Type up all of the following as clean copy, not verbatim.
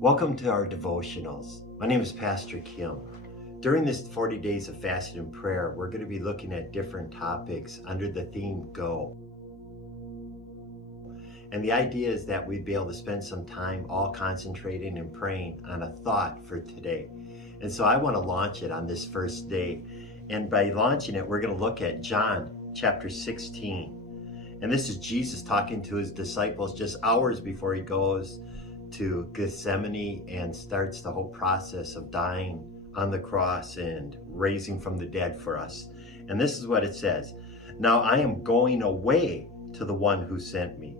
Welcome to our devotionals. My name is Pastor Kim. During this 40 days of fasting and prayer, we're going to be looking at different topics under the theme Go. And the idea is that we'd be able to spend some time all concentrating and praying on a thought for today. And so I want to launch it on this first day. And by launching it, we're going to look at John chapter 16. And this is Jesus talking to his disciples just hours before he goes to Gethsemane and starts the whole process of dying on the cross and raising from the dead for us. And this is what it says. Now I am going away to the one who sent me.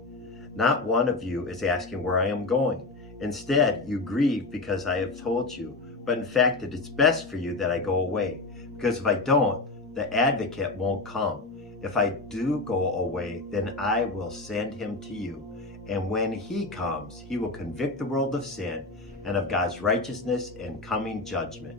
Not one of you is asking where I am going. Instead, you grieve because I have told you. But in fact, it is best for you that I go away. Because if I don't, the advocate won't come. If I do go away, then I will send him to you. And when he comes, he will convict the world of sin and of God's righteousness and coming judgment.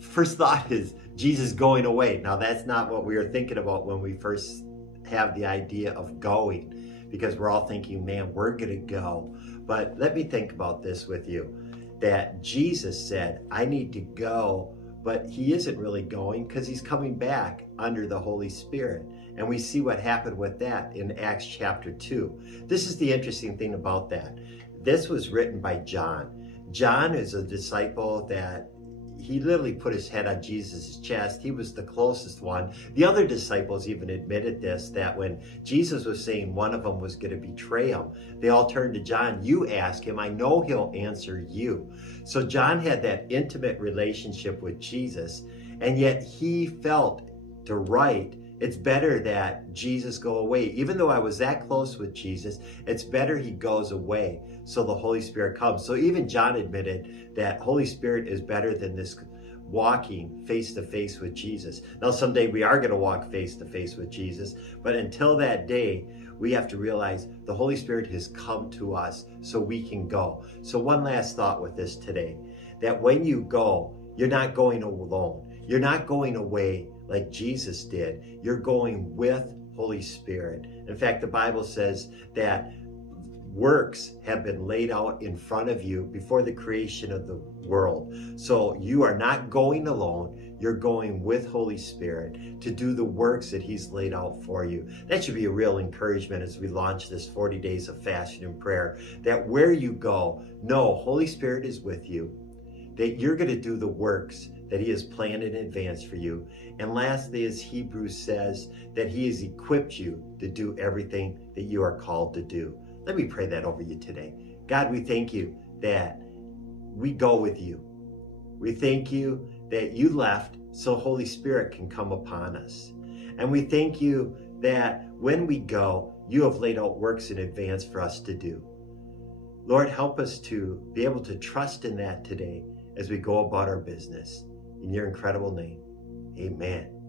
First thought is Jesus going away. Now that's not what we were thinking about when we first have the idea of going, because we're all thinking, man, we're going to go. But let me think about this with you, that Jesus said, I need to go, but he isn't really going because he's coming back under the Holy Spirit. And we see what happened with that in Acts chapter 2. This is the interesting thing about that. This was written by John. John is a disciple that he literally put his head on Jesus' chest. He was the closest one. The other disciples even admitted this, that when Jesus was saying one of them was going to betray him, they all turned to John. You ask him, I know he'll answer you. So John had that intimate relationship with Jesus, and yet he felt to write, it's better that Jesus go away. Even though I was that close with Jesus, it's better he goes away so the Holy Spirit comes. So even John admitted that Holy Spirit is better than this walking face to face with Jesus. Now someday we are going to walk face to face with Jesus, but until that day, we have to realize the Holy Spirit has come to us so we can go. So one last thought with this today, that when you go, you're not going alone. You're not going away like Jesus did. You're going with Holy Spirit. In fact, the Bible says that works have been laid out in front of you before the creation of the world. So you are not going alone. You're going with Holy Spirit to do the works that he's laid out for you. That should be a real encouragement as we launch this 40 days of fasting and prayer, that where you go, know Holy Spirit is with you, that you're going to do the works that he has planned in advance for you. And lastly, as Hebrews says, that he has equipped you to do everything that you are called to do. Let me pray that over you today. God, we thank you that we go with you. We thank you that you left so Holy Spirit can come upon us. And we thank you that when we go, you have laid out works in advance for us to do. Lord, help us to be able to trust in that today as we go about our business. In your incredible name, amen.